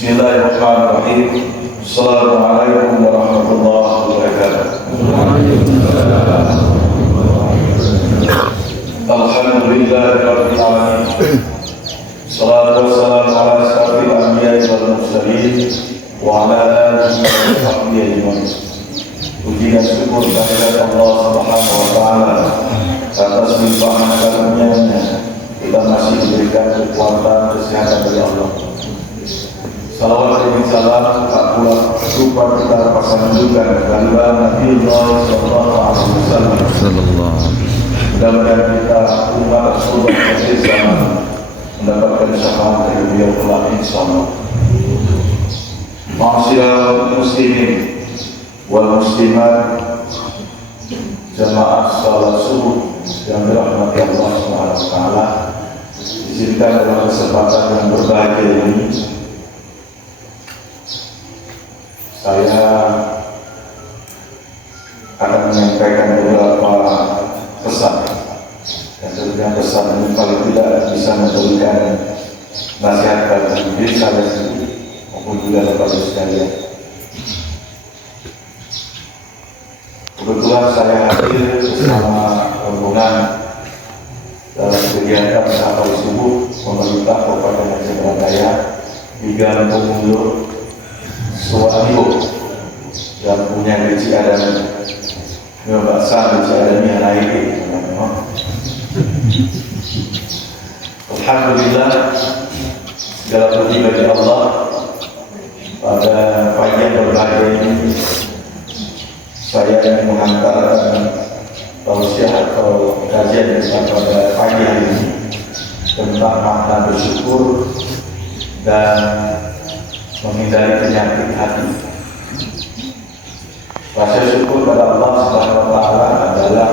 Bismillahirrahmanirrahim. Assalamualaikum warahmatullahi wabarakatuh. Alhamdulillahirabbil alamin. Salatu wassalamu ala asyrafil anbiya'i wal mursalin wa ala alihi wa sahbihi ajmain. Puji dan syukur kehadirat Allah Subhanahu wa taala atas limpahan karunia-Nya kita masih diberikan kekuatan kesehatan dari Allah. Salawat dan salam tak pula lupa kita pasangkan kepada Nabi Allah Sallallahu Alaihi Wasallam. Mudah-mudahan kita umat Rasulullah SAW mendapatkan syafaat dari beliau kelak insyaallah. Ma'asyiral muslimin wal muslimat, jamaah salat subuh yang dirahmati Allah Subhanahu wa taala. Izinkan dalam kesempatan yang berbahagia ini saya akan menyampaikan beberapa pesan, dan tentunya pesan ini paling tidak bisa memberikan nasihat bagi diri saya sendiri maupun juga kepada sekalian. Kebetulan saya hadir bersama rombongan dalam kegiatan sahur subuh pemerintah Kabupaten Aceh Barat di Gang Pemundur Suwadio yang punya Beci Adami, Mbaksa Beci Adami yang lain. Alhamdulillah, segala puji bagi Allah. Pada pagi yang berbahagia ini saya ingin menghantarkan tausiah atau kajian pada pagi hari ini tentang makna bersyukur dan menghindari penyakit hati. Rasa syukur pada Allah Subhanahu wa taala adalah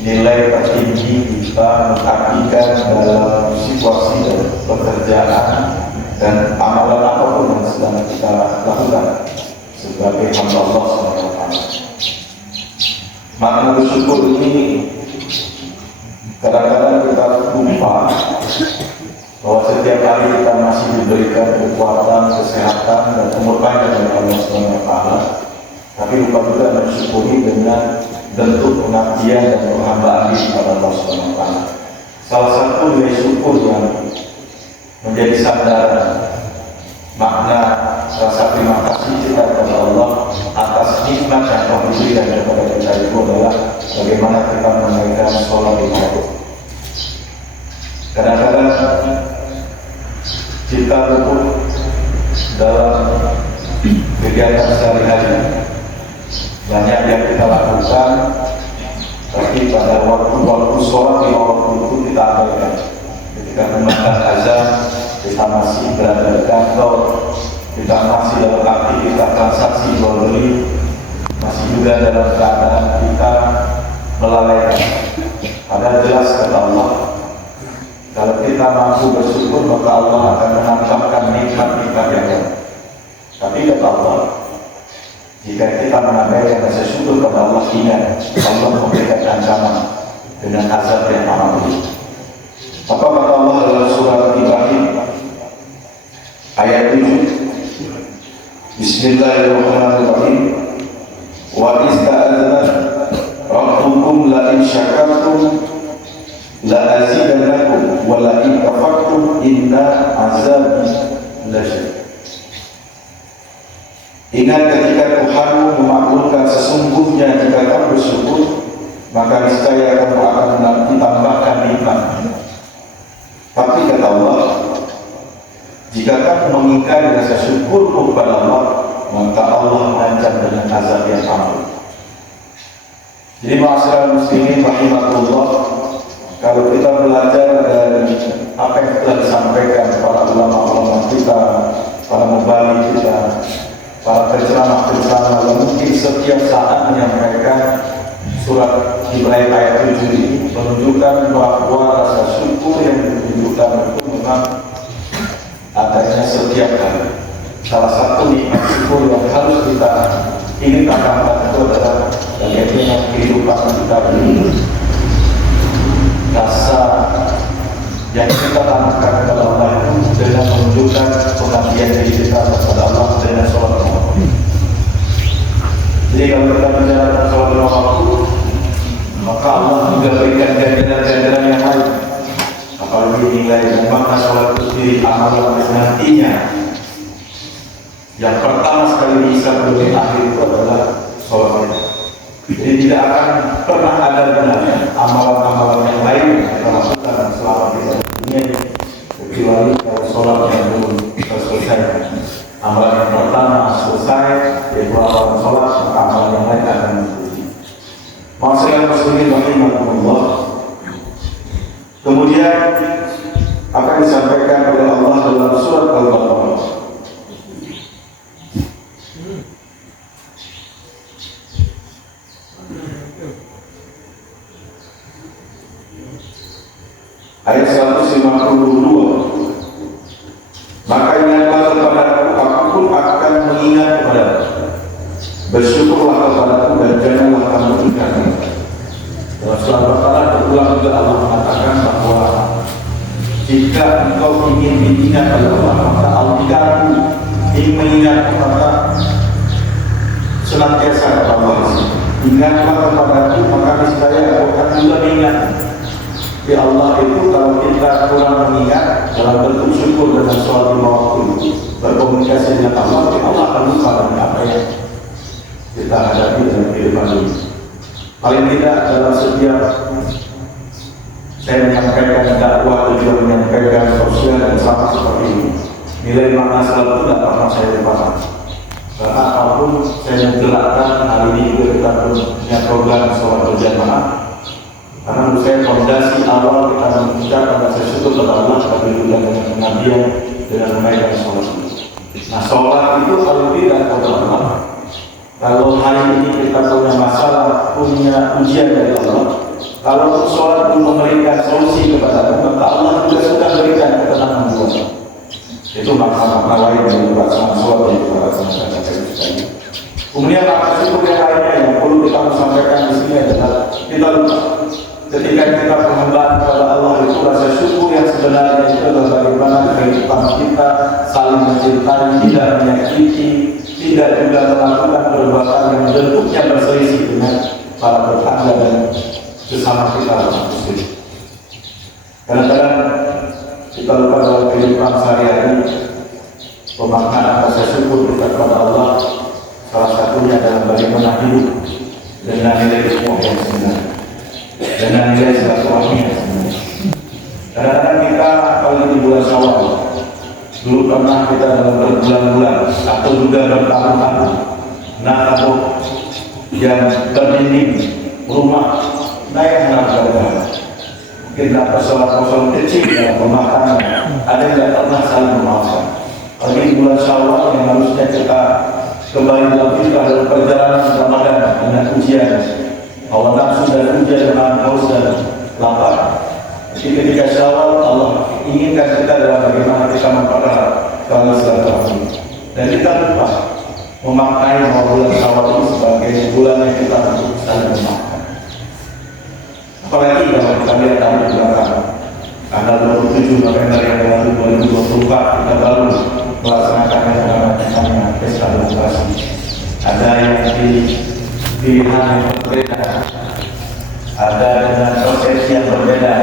nilai tertinggi kita mengabdikan dalam situasi dan pekerjaan dan amalan apapun yang sedang kita lakukan sebagai hamba Allah Subhanahu wa taala. Makna bersyukur ini kadang-kadang kita lupa bahwa setiap hari kita masih diberikan kekuatan, kesehatan, dan umur panjang dari Allah Subhanahu wa taala. Tapi lupa juga mensyukuri dengan bentuk pengabdian dan penghambaan diri kepada Allah Subhanahu wa taala. Salah satu nilai syukur yang menjadi sandaran makna rasa terima kasih kita kepada Allah atas nikmat yang telah diberikan kepada kita itu adalah bagaimana kita menunaikan sholat di waktu. Kadang-kadang kita luput dalam kegiatan sehari-hari, banyak yang kita lakukan, tapi pada waktu sholat di waktu itu kita abaikan. Ketika memandang azan, kita masih berada di kantor, kita masih dalam aktivitas transaksi jual beli, masih juga dalam keadaan kita melalaikan. Padahal jelas kata Allah, kalau kita mampu bersyukur maka Allah akan menambahkan nikmat-nikmat yang lain. Tapi kata Allah, jika kita mengabaikan rasa syukur kepada Allah, ingat Allah memberikan ancaman dengan azab yang amat pedih. Apa kata Allah dalam surat Ibrahim ayat 7? Bismillahirrahmanirrahim. Wa ista'adzana rabbukum la in syakartum la azidannakum wa la in kafartum inna azabi lasyadid. Ingat ketika Tuhanmu memaklumkan sesungguhnya jika kamu bersyukur maka niscaya kamu akan ditambahkan nikmat. Tapi kata Allah, jika kamu mengingkari rasa syukurmu kepada Allah, maka Allah mengancam dengan azab yang amat. Jadi ma'asyiral muslimin rahimakumullah, kalau kita belajar dari apa yang telah disampaikan para ulama-ulama kita, para mubalik kita, para penceramah-penceramah yang mungkin setiap saat menyampaikan surat Ibrahim ayat 7 ini menunjukkan bahwa rasa syukur yang ditunjukkan itu memang adanya setiap hari. Salah satu nikmat syukur yang harus kita ingin tanamkan itu adalah bagaimana kehidupan kita ini rasa yang kita tanamkan kepada Allah itu dengan menunjukkan pengakuan mendekatkan diri kita kepada Allah dengan sholat lima waktu. Jadi kalau kita bicara tentang sholat lima waktu, maka Allah juga berikan ganjaran-ganjaran yang lain. Apalagi nilai memakna sholat itu sendiri amalan yang nantinya yang pertama sekali bisa menjadi akhir itu adalah sholat. Jadi tidak akan pernah ada gunanya amalan-amalan yang lain yang kita lakukan selama kita di dunia ini, kecuali kalau sholat yang belum selesai. Amalan yang pertama selesai, yaitu amalan sholat, maka amalan yang lain akan mengikuti. Maksudnya muslimin rahimahumullah. Kemudian akan disampaikan oleh Allah dalam surat Al-Baqarah. Ayat 152. Maka ingatlah kepadaku, aku pun akan mengingat kepadamu. Bersyukurlah kepadaku dan janganlah kamu ingkari. Dalam surat Al-Baqarah berulang juga Allah mengatakan bahwa jika engkau ingin diingat oleh Allah, maka al-kaku ingin mengingat, maka senantiasa kepada Allah. Ingatlah kepadaku, maka niscaya aku akan juga mengingat. Ya Allah itu kalau kita kurang mengingat dalam bentuk syukur dengan sholat lima waktu, berkomunikasi dengan Allah, Allah akan lupa dengan apa yang kita hadapi dalam kehidupan ini. Paling tidak dalam setiap saya menyampaikan dakwah, tujuan menyampaikan sosial dan sama seperti ini, nilai makna salat itu tidak pernah saya lupakan. Karena apapun saya menggerakkan, hari ini juga kita punya program sholat berjamaah. Karena menurut saya fondasi awal kita mengucapkan rasa syukur kepada Allah, kita juga dengan pengajian, dengan menaikkan sholat. Nah, sholat itu kalau tidak Allah, kalau hari ini kita punya masalah, punya ujian dari Allah, kalau sholat belum memberikan solusi kepada kita, maka Allah juga sudah berikan ketenangan buat. Itu makna-makna lain dari pelaksanaan sholat yang kita laksanakan kita ini. Kemudian makna syukur yang lainnya yang perlu kita sampaikan di sini adalah kita lupa. Ketika kita penghambaan kepada Allah itu rasa syukur yang sebenarnya itu adalah bagaimana kehidupan kita saling mencintai, tidak menyakiti, tidak juga melakukan perbuatan yang bentuknya berselisih dengan para tetangga dan sesama kita orang muslim. Kadang-kadang kita lupa dalam kehidupan sehari-hari pemaknaan rasa syukur kita kepada Allah, salah satunya adalah bagaimana hidup dengan nilai ilmu yang sebenarnya, dengan nilai silaturahmi yang sebenarnya. Kadang-kadang kita kalau di bulan Syawal, dulu pernah kita dalam berbulan-bulan atau juga bertahun-tahun nabuh yang berdinding rumah naik harga. Mungkin ada persoalan-persoalan kecil dalam pemakannya, ada yang tidak pernah saling memaafkan. Kalau di bulan Syawal yang harusnya kita kembali dalam fitrah dalam perjalanan Ramadan dengan ujian hawa nafsu dan ujian dengan haus dan lapar. Jadi ketika Syawal Allah inginkan kita dalam bagaimana kita mempererat tali silaturahmi, dan kita lupa memaknai bahwa bulan Syawal itu sebagai bulan yang kita untuk saling memaafkan. Apalagi kalau kita lihat tahun belakang, tanggal 27 November yang lalu 2024 kita baru melaksanakan yang namanya pesta demokrasi. Ada yang pilihan yang berbeda, ada dengan persepsi yang berbeda.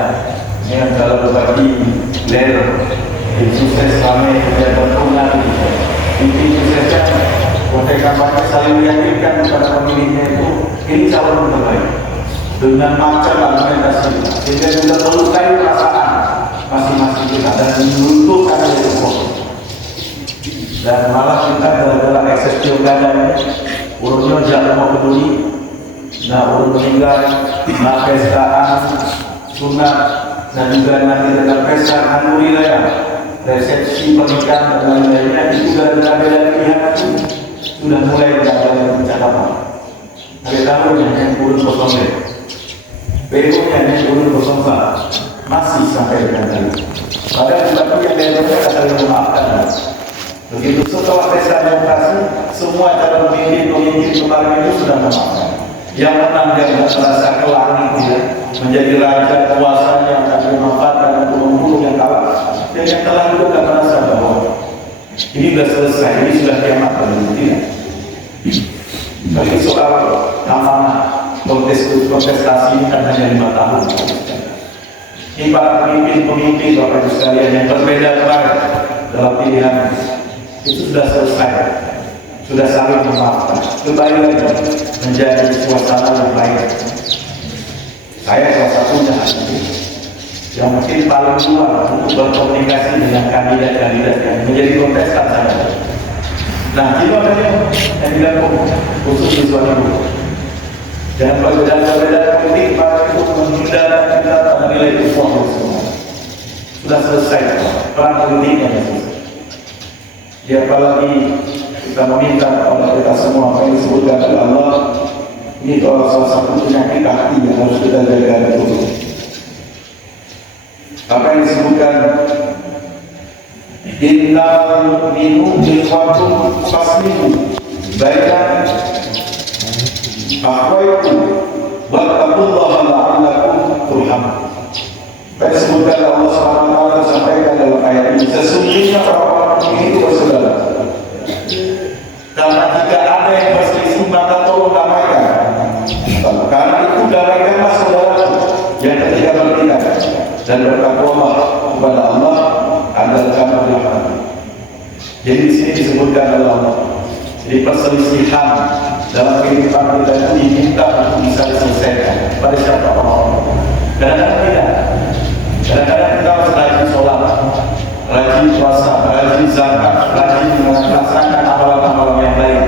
Yang kalau bagi leader tim sukses kami tidak berpengaruh, tim suksesnya mereka banyak saling meyakinkan kepada pemilihnya itu ini calon terbaik dengan macam argumentasi sehingga juga melukai perasaan masing-masing kita dan menunjukkan itu dan malah kita dalam ekses pilkada ini urutnya tidak mau peduli, nah urut meninggal, nah pestaan sunat dan juga nanti dengan pesta alhamdulillah resepsi pernikahan dan lain-lainnya itu juga dengan beda pihak sudah mulai berjalan percakapan. Hari tahun yang turun kosong berikutnya yang turun kosong masih sampai dengan hari. Padahal sebab yang mereka saling memaafkan. Begitu setelah pesta demokrasi, semua calon pemimpin kemarin itu sudah memaafkan. Yang menang dia tidak merasa kelangi tidak menjadi raja kuasanya akan dimanfaatkan untuk membunuh yang kalah. Dan yang telah itu tidak merasa bahwa Ini sudah selesai, ini sudah kiamat atau tidak? Tapi soal nama kontestasi ini kan hanya 5 tahun. Ini para pemimpin Bapak Ibu sekalian yang berbeda kemarin dalam pilihan itu sudah selesai, sudah saling memaafkan. Kembali lagi menjadi suasana yang baik. Saya salah satunya yang mungkin paling luar untuk berkomunikasi dengan kandidat-kandidat yang menjadi kontestan saya. Nah, itu adalah yang dilakukan khusus di suatu. Dan perbedaan-perbedaan politik pada itu menunda kita pada nilai ukhuwah semua. Sudah selesai perang politiknya selesai. Ya, apalagi kita meminta kepada kita semua apa yang disebutkan oleh Allah. Ini kalau salah satu penyakit hati yang harus kita jaga betul. Apa yang disebutkan Innal mu'minu ikhwatun faslihu baina akhwaykum wattaqullaha la'allakum turhamun. Baik, disebutkan Allah SWT sampaikan dalam ayat ini, sesungguhnya orang-orang ini itu bersaudara. Karena jika ada yang berselisih maka tolong damaikan. Karena itu damaikanlah saudara yang ketika bertikai dan bertakwalah kepada Allah agar kamu dirahmati. Jadi di sini disebutkan oleh Allah. Jadi perselisihan dalam kehidupan kita itu diminta untuk bisa diselesaikan pada siapa orang. Kadang-kadang tidak. Kadang-kadang kita harus rajin sholat, rajin puasa, rajin zakat, rajin melaksanakan amalan-amalan yang lain.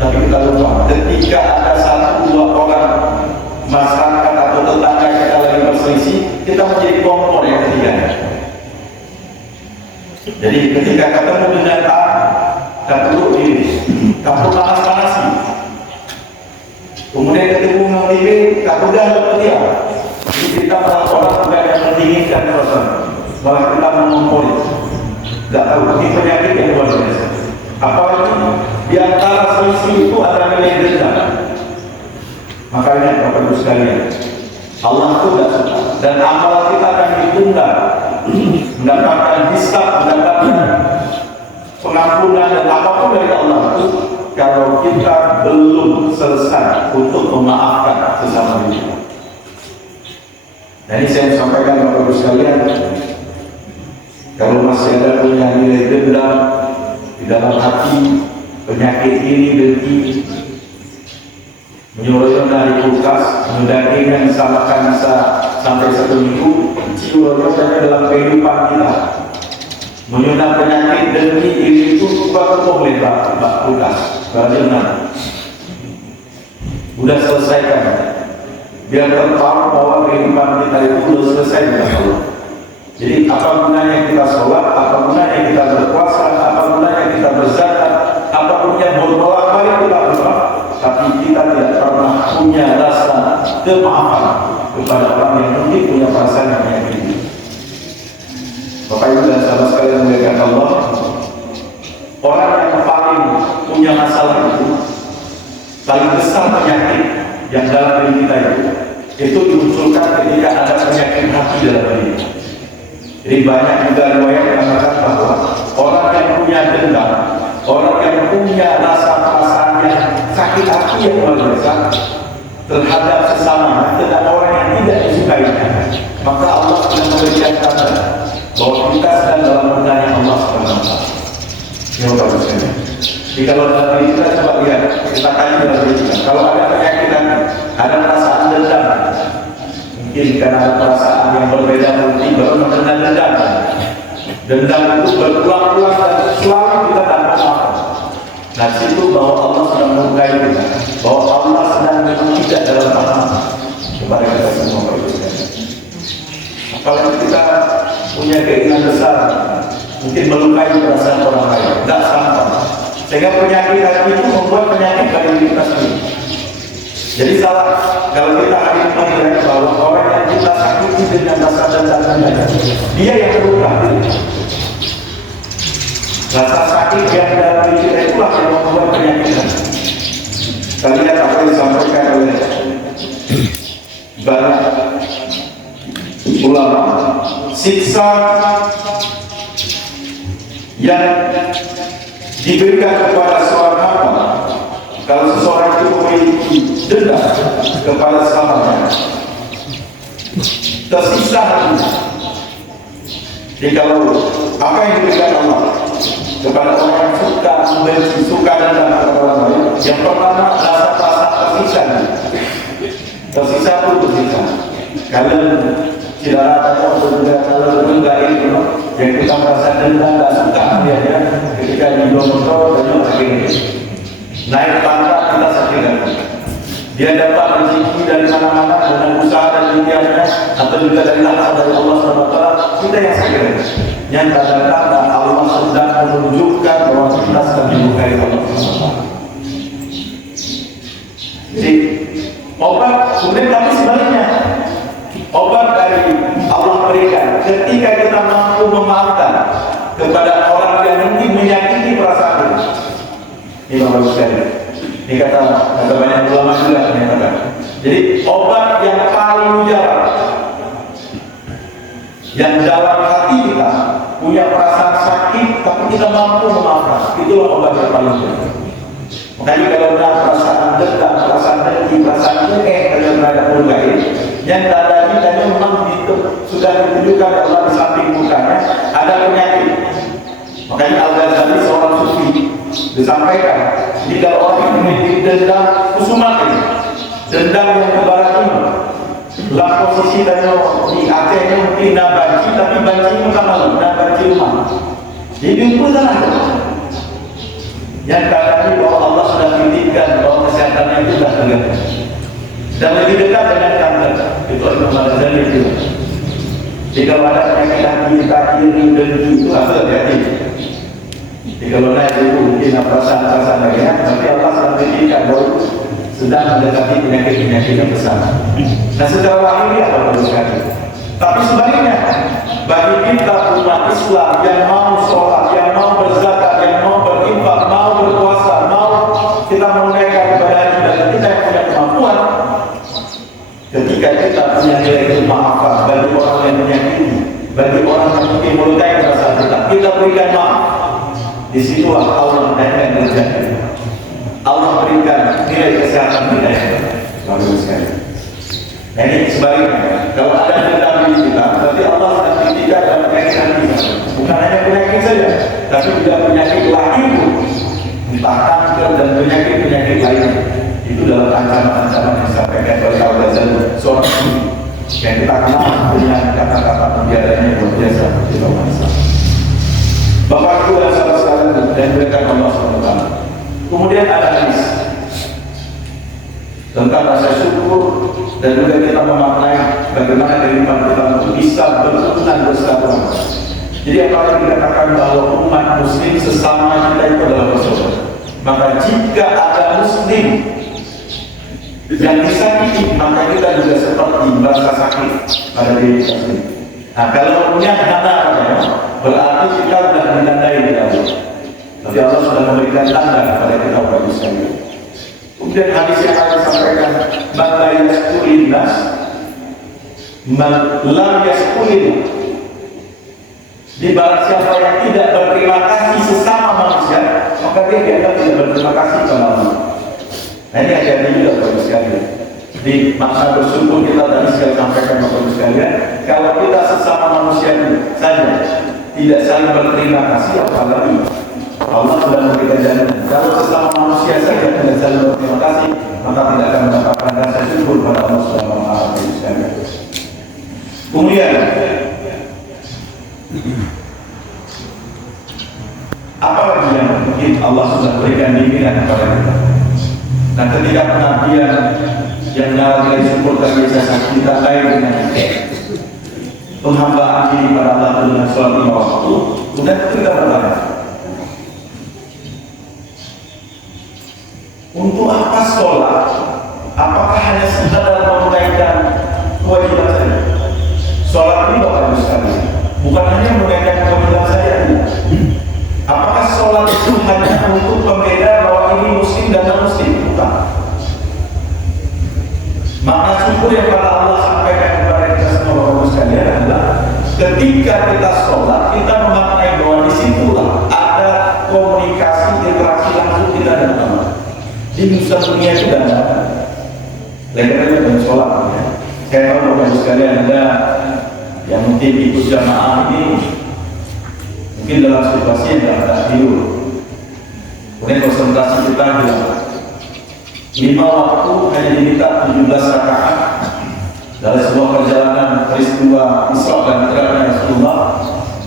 Tapi kita lupa ketika ada 1-2 orang masyarakat atau tetangga kita lagi berselisih, kita menjadi kompor yang ketiga. Jadi ketika ketemu dengan A, kita peluk diri, kita panas-panasi. Kemudian ketemu dengan B, kita udah dapat dia. Jadi kita orang bukan yang mendinginkan suasana, malah kita mengompori. Tidak tahu ini penyakit yang luar biasa. Apalagi di antara selisih itu ada nilai dendam. Makanya Bapak Ibu sekalian, Allah itu tidak suka dan amal kita akan ditunda, mendapatkan hisab, mendapatkan pengampunan dan apapun dari Allah itu kalau kita belum selesai untuk memaafkan sesama kita. Jadi saya sampaikan Bapak Ibu sekalian, kalau masih ada punya nilai dendam di dalam hati, penyakit ini dengki, menyuruh dari kulkas, daging yang disamakan bisa sampai 1 minggu, ciurannya dalam kehidupan kita. Menyudah penyakit dengki ini itu bukan boleh Mbak kulkas, bagaimana? Udah selesaikan, biar tertahu bahwa kehidupan kita itu sudah selesai dengan Allah. Jadi apa gunanya kita sholat, apa gunanya kita berpuasa, apa gunanya kita berzakat, apa gunanya bolak-balik kita berdoa, tapi kita tidak pernah punya rasa kemaafan kepada orang yang mungkin punya perasaan yang menyakiti. Bapak Ibu dan sahabat sekalian muliakan Allah, orang yang paling punya masalah itu, paling besar penyakit yang dalam diri kita itu dimunculkan ketika ada penyakit hati dalam diri. Jadi banyak juga riwayat yang mengatakan bahwa orang yang punya dendam, orang yang punya rasa perasaan yang sakit hati yang luar biasa terhadap sesama, terhadap orang yang tidak disukainya, maka Allah sudah memberikan tanda bahwa kita sedang dalam murkanya Allah SWT. Ini bagus sekali. Jadi kalau dalam diri kita coba lihat, kita kaji dalam diri kita. Kalau ada penyakitan, ada perasaan dendam, mungkin karena ada perasaan yang berbeda mungkin baru mengenal dendam. Dendam itu berulang-ulang dan selalu kita dapat maaf. Nah, situ bahwa Allah sedang mengurkai kita, bahwa Allah sedang tidak dalam rahmat kepada kita semua manusia. Apalagi kita punya keinginan besar, mungkin melukai perasaan orang lain, tidak sampai. Sehingga penyakit hati itu membuat penyakit bagi diri kita sendiri. Jadi salah kalau kita hari ini menilai bahwa orang yang kita sakiti dengan rasa dendam, dia yang terluka. Rasa sakit yang dalam diri kita itulah yang membuat penyakit. Kita lihat apa yang disampaikan oleh banyak ulama, siksa yang diberikan kepada seorang hamba kalau seseorang itu memiliki dendam kepada sahabatnya, tersisa hati. Jadi kalau apa yang diberikan Allah kepada orang yang suka membenci, suka dendam kepada orang lain, yang pertama rasa tersisa. Tersisa pun tersisa. Kalian tidak ada juga kalau enggak itu, yang kita merasa dendam dan suka dia ketika di motor dan akhirnya naik tangga kita sakit hati. Dia dapat rezeki dari mana-mana dengan usaha dan ikhtiarnya atau juga dari rahmat dari Allah SWT, kita yang sakit hati. Yang kadang-kadang Allah sedang menunjukkan bahwa kita sedang dibukai Allah SWT. Jadi obat kemudian tapi sebaliknya, obat dari Allah berikan ketika kita mampu memaafkan kepada orang yang mungkin menyakiti perasaan kita. Ini bagus sekali. Ini kata banyak ulama juga menyatakan. Jadi obat yang paling mujarab, yang dalam hati kita punya perasaan sakit tapi kita mampu memaafkan, itulah obat yang paling mujarab. Makanya kalau ada perasaan dendam, perasaan dengki, perasaan terhadap orang lain, yang tadi memang sudah ditunjukkan Allah di samping mukanya ada penyakit. Makanya Al-Ghazali seorang sufi disampaikan, jika orang memiliki dendam kusumatin, dendam yang kebarat lah posisi dan di Acehnya mungkin nabanci, tapi banci bukan malu, nabanci rumah. Jadi itu salah. Yang kadang bahwa Allah sudah titipkan bahwa kesehatannya itu sudah terganggu dan lebih dekat dengan kanker. Itu Al-Ghazali itu. Jika ada penyakit hati, kaki, dengki itu apa hati. Jika naik itu mungkin perasaan lainnya, tapi Allah sudah titipkan bahwa sedang mendekati penyakit-penyakit yang besar. Nah secara lahir apa sekali. Tapi sebaliknya, bagi kita umat Islam yang mau sholat, yang mau berzakat, yang mau berinfak, mau berpuasa, mau kita menunaikan ibadah dan kita yang punya kemampuan, ketika kita punya nilai kemaafan bagi orang yang menyakiti, bagi orang yang mungkin melukai perasaan kita berikan maaf. Di situlah Allah menaikkan derajat kita. Allah berikan nilai kesehatan kita yang bagus sekali. Nah ini sebaliknya, kalau ada dendam di kita, berarti Allah akan tidak dalam penyakit kita. Bukan hanya penyakit saja, tapi juga penyakit lahir, entah kanker dan penyakit-penyakit lainnya. Itu dalam ancaman-ancaman yang disampaikan oleh Al-Ghazali, seorang yang kita kenal dengan kata-kata pembiarannya yang luar biasa di bawah Islam. Bapak Ibu dan sahabat sekalian dan berkat Allah SWT. Kemudian ada hadis tentang rasa syukur dan juga kita memaknai bagaimana kehidupan kita untuk bisa berurusan bersama. Jadi apabila dikatakan bahwa umat muslim sesama kita itu adalah bersaudara, maka jika ada muslim yang disakiti, maka kita juga seperti merasa sakit pada diri kita sendiri. Nah kalau punya tanda berarti kita sudah ditandai di Allah. Tapi Allah sudah memberikan tanda kepada kita bagi sekalian. Kemudian hadis yang akan disampaikan, man la yaskurin nas, man lam yaskurin. Di barang siapa yang tidak berterima kasih sesama manusia, maka dia dianggap tidak berterima kasih kepada Allah. Nah ini hati-hati juga bagi sekalian. Di makna bersyukur kita tadi sekali sampaikan kepada sekalian, kalau kita sesama manusia saja tidak saling berterima kasih, apalagi Allah sudah memberikan jaminan. Kalau sesama manusia saja tidak saling berterima kasih, maka tidak akan mendapatkan rasa syukur pada Allah Subhanahu wa Ta'ala. Kemudian apa lagi yang mungkin Allah sudah berikan bimbingan kepada kita? Nah ketika pengabdian yang nilai syukur dan biasa kita lain dengan penghambaan diri pada Allah dengan sholat lima waktu, kemudian kita bertanya, untuk apa sholat? Apakah hanya sekadar menunaikan kewajiban saja? Sholat ini bapak ibu sekalian, bukan hanya menunaikan kewajiban saja. Apakah sholat itu hanya untuk pembeda bahwa ini muslim dan non muslim? Bukan. Makna syukur yang pada Allah sampaikan kepada kita semua bapak ibu sekalian adalah ketika kita sholat, kita memaknai bahwa disitulah urusan dunia itu dan lekarnya dan sholat ya. Saya tahu Bapak sekalian ada yang mungkin ikut jamaah ini mungkin dalam situasi yang tidak tidur, kemudian konsentrasi kita hilang. 5 waktu hanya diminta 17 rakaat dalam sebuah perjalanan peristiwa Isra dan Mi'raj Rasulullah.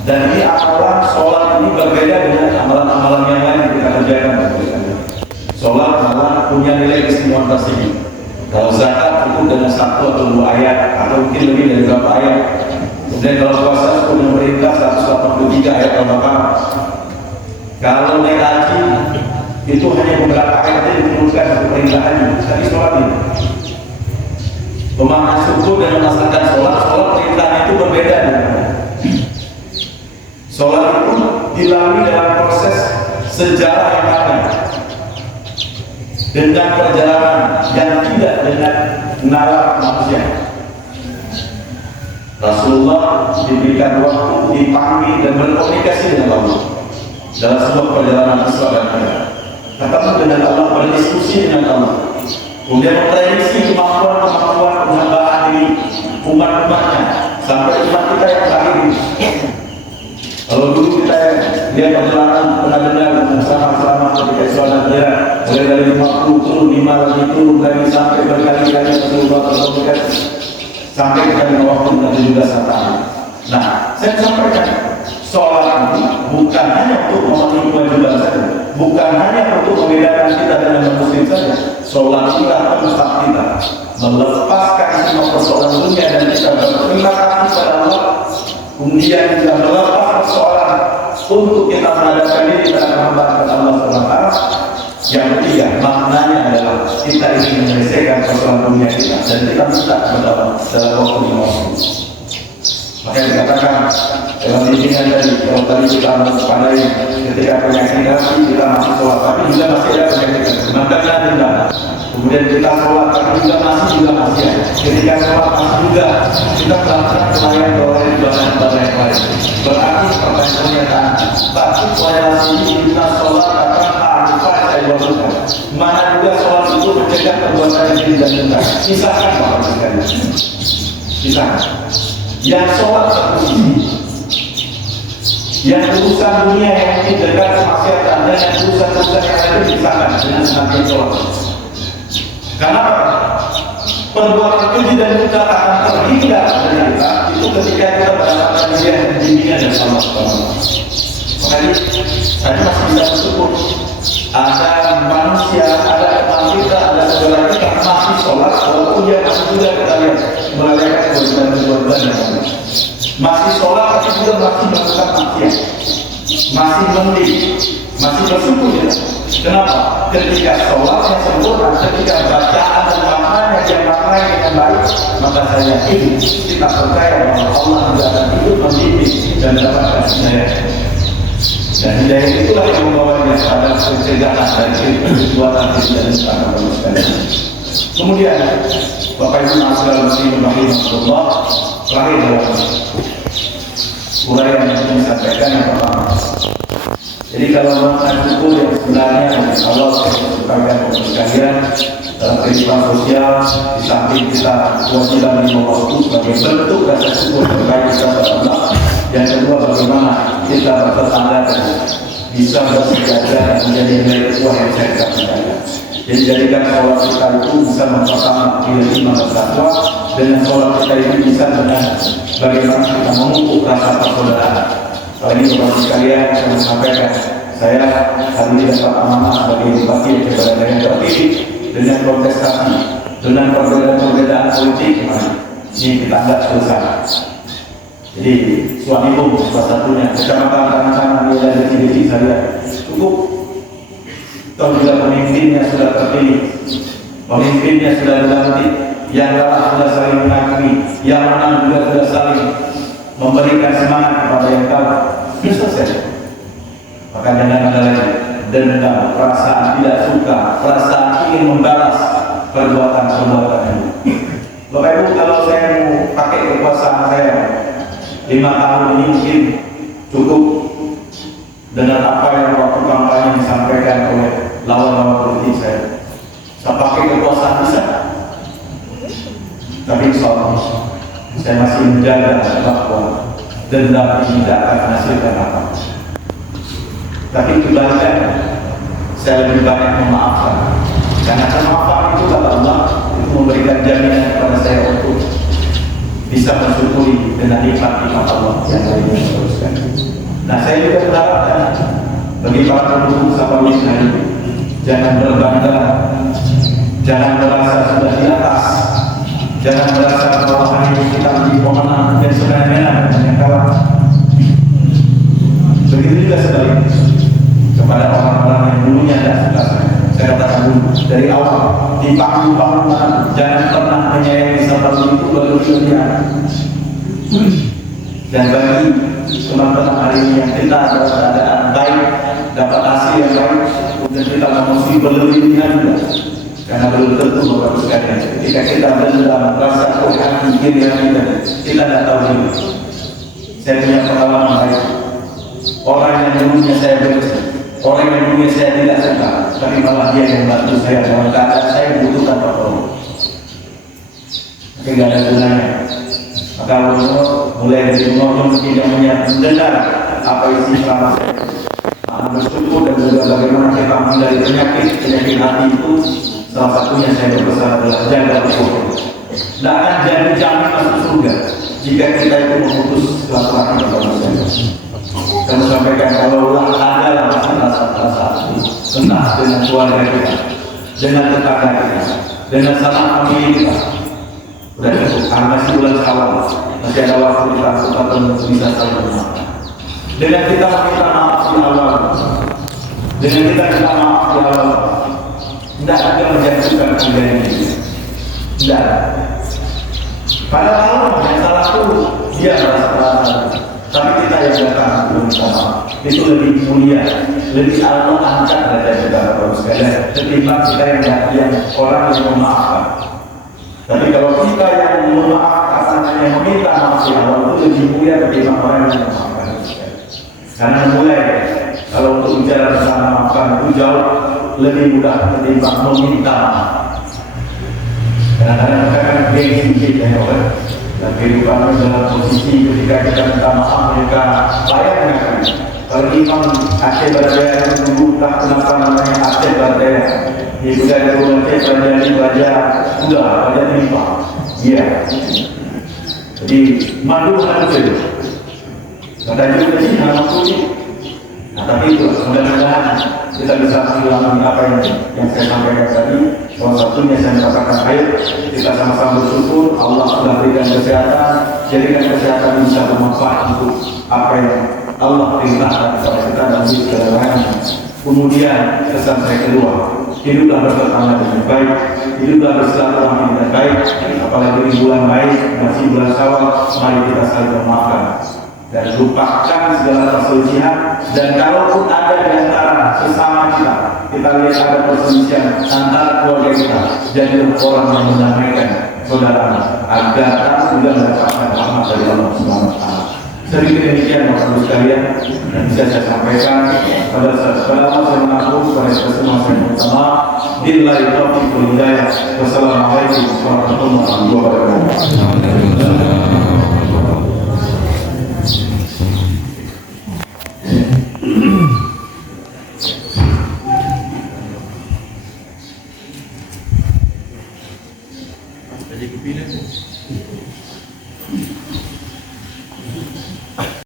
Dan ini amalan sholat ini berbeda dengan amalan-amalan yang lain yang kita kerjakan. Sholat malah punya nilai keistimewaan tersendiri. Kalau zakat itu dengan 1 atau 2 ayat atau mungkin lebih dari beberapa ayat. Kemudian kalau puasa itu memerintah 183 ayat Al-Baqarah. Kalau naik haji itu hanya beberapa ayat yang diturunkan untuk perintah haji. Tapi sholat ini pemahaman syukur dan melaksanakan sholat perintahnya itu berbeda dengan sholat itu dilalui dalam proses sejarah yang panjang dengan perjalanan yang tidak dengan nalar manusia. Rasulullah diberikan waktu dipanggil dan berkomunikasi dengan Allah dalam sebuah perjalanan Isra dan Mi'raj. Ketemu dengan Allah, berdiskusi dengan Allah, kemudian memprediksi kemampuan penghambaan diri umat-umatnya sampai umat kita yang terakhir ini. Kalau dulu kita lihat perjalanan pernah dengar selama ketika Isra dan Mi'raj, mulai dari 50 turun 5 lagi turun lagi sampai berkali-kali Rasulullah berkomunikasi sampai kita waktu 17 tahun. Nah, saya sampaikan sholat ini bukan hanya untuk memenuhi kewajiban saja, bukan hanya untuk membedakan kita dengan muslim saja. Sholat kita tempat kita melepaskan semua persoalan dunia dan kita berterima kasih kepada Allah. Kemudian kita melepas persoalan untuk kita menghadapkan diri kita menghadap Allah SWT. Yang ketiga, maknanya adalah kita ingin menyelesaikan persoalan dunia kita dan kita minta dalam waktu yang waktu. Maka dikatakan dalam bimbingan tadi, kalau tadi kita mempandai ketika penyakit hati kita masih sholat, tapi juga masih ada penyakit maka dendam. Kemudian kita sholat, tapi juga masih ada. Ketika sholat masih juga kita melakukan pelayanan oleh ibadah yang lain. Berarti pertanyaan tapi toleransi kita sholat akan mana juga sholat itu mencegah perbuatan yang tidak benar. Pisahkan Bapak sekalian. Pisahkan. Yang sholat terposisi, yang urusan dunia yang mungkin dekat kemaksiatan dan yang urusan yang lain dipisahkan dengan semakin sholat. Karena perbuatan keji dan kita akan terhindar dari kita itu ketika kita mendapatkan bimbingan dari Allah SWT. Makanya tadi masih bisa bersyukur ada manusia, ada teman kita, ada saudara kita masih sholat walaupun dia masih juga kita lihat merayakan kewajiban yang lain. Masih sholat tapi juga masih melakukan maksiat, masih mending, masih bersyukur kita. Kenapa? Ketika sholatnya sempurna, ketika bacaan dan maknanya yang maknanya dengan baik, maka saya yakin kita percaya bahwa Allah juga akan ikut membimbing dan mendapatkan hidayah. Dan hidayah itulah yang membawanya pada pencegahan dari perbuatan tidak dilakukan. Kemudian Bapak Ibu Masyarakat Muslim rahimahullah, terakhir dalam uraian yang disampaikan yang pertama. Jadi kalau melakukan syukur yang sebenarnya Allah sampaikan kepada sekalian dalam kehidupan sosial, di samping kita kewajiban di bawah itu sebagai bentuk rasa syukur terkait kita kepada Allah. Yang kedua, bagaimana kita bertetangga dan bisa bersejahtera dan menjadi nilai ukhuwah yang saya katakan. Jadi jadikan sholat kita itu bisa mempertahankan nilai iman dan takwa, dengan sholat kita itu bisa dengan bagaimana kita memupuk rasa persaudaraan. Kali ini Bapak sekalian saya sampaikan, saya hari ini dapat amanah sebagai bupati kepada daerah terpilih dengan kontestasi, dengan perbedaan politik ini kita anggap selesai. Jadi suami ibu salah satunya kecamatan tangan-tangan dia dari sini saya cukup. Toh juga pemimpinnya sudah terpilih, pemimpinnya sudah dilantik, yang kalah sudah saling mengakui, yang menang juga sudah saling memberikan semangat kepada yang kalah. Ini selesai. Maka jangan ada lagi dendam, perasaan tidak suka, perasaan ingin membalas perbuatan-perbuatan itu. Bapak Ibu, kalau saya mau pakai kekuasaan saya 5 tahun ini mungkin cukup dengan apa yang waktu kampanye disampaikan oleh lawan-lawan politik saya. pakai kekuasaan bisa. Tapi insya Allah saya masih menjaga bahwa dendam ini tidak akan menghasilkan apa. Tapi kebalikannya, saya lebih banyak memaafkan. Karena kemaafan itu kata Allah itu memberikan jaminan kepada saya untuk bisa mensyukuri dengan nikmat-nikmat Allah yang lainnya teruskan. Nah, saya juga berharapkan bagi para pendukung Saparwis hari ini, jangan berbangga, jangan merasa sudah di atas, jangan merasa bahwa hari ini kita menjadi pemenang dan sebenarnya yang kalah. Begitu juga sebaliknya kepada orang-orang yang dulunya tidak suka saya katakan dulu dari awal di panggung-panggung jangan pernah menyayangi Saparwis itu berlebihan. Dan bagi teman-teman hari ini yang kita dapat keadaan baik, dapat hasil yang baik, dan kita mesti berlebihan juga. Karena belum tentu Bapak sekalian, ketika kita dendam, rasa hati diri kita tidak tahu ini. Saya punya pengalaman baik. Orang yang dulunya saya benci, orang yang dulunya saya tidak suka, tapi malah dia yang membantu saya dalam keadaan saya butuhkan pertolongan. Tidak ada gunanya. Maka Allah mulai dari umur tidak mendengar apa isi selama saya bersyukur dan juga bagaimana kita menghindari penyakit hati itu. Salah satunya saya berpesan adalah jaga Allah. Tidak akan jadi jamin masuk surga jika kita itu memutus silaturahmi kepada Allah. Saya sampaikan kalau ada rasa entah dengan keluarga kita, dengan tetangga kita, dengan sanak famili kita. Sudah cukup, karena masih bulan Syawal, masih ada waktu kita untuk bisa saling memaafkan. Dengan kita meminta maaf di awal, dengan kita minta maaf di awal, tidak ada menjatuhkan kita ini. Tidak. Padahal yang salah itu dia merasa, tapi kita yang datang meminta maaf itu lebih mulia, lebih Allah angkat derajat kita baru sekalian ketimbang kita yang orang yang memaafkan. Tapi kalau kita yang memaafkan yang meminta maaf yang Allah itu lebih mulia ketimbang orang yang memaafkan. Karena mulai kalau untuk bicara bersama maafkan itu jauh lebih mudah ketimbang meminta maaf. Kadang-kadang kita kan gengsi kita orang dan kehidupan dalam posisi ketika kita minta maaf mereka layak mengakui. Kalau Imam Aceh Bardaya dulu tak kenapa namanya Aceh Bardaya. Dia juga ada bulan Aceh Bardaya sudah pada terima. Iya. Jadi madu saja. Kata juga sih nama putih. Nah, tapi itu mudah-mudahan kita bisa mengulangi apa yang saya sampaikan tadi. Salah satunya saya katakan ayo kita sama-sama bersyukur Allah sudah berikan kesehatan, jadikan kesehatan bisa bermanfaat untuk apa yang Allah perintahkan kepada kita dan segala-galanya. Kemudian pesan saya kedua, hiduplah bertetangga dengan baik, hiduplah bersilaturahmi dengan baik, apalagi di bulan baik masih bulan Syawal, mari kita saling memaafkan dan lupakan segala perselisihan. Dan kalaupun ada di antara sesama kita lihat ada perselisihan antara keluarga kita, jadi orang yang mendamaikan saudara agar juga mendapatkan rahmat dari Allah Subhanahu wa Ta'ala. Sedikit demikian Bapak-Ibu sekalian dan bisa saya sampaikan pada Allah saya mengaku pada semua saya bersama billahi taufiq wal hidayah. Wassalamualaikum warahmatullahi wabarakatuh. Jadi kepilih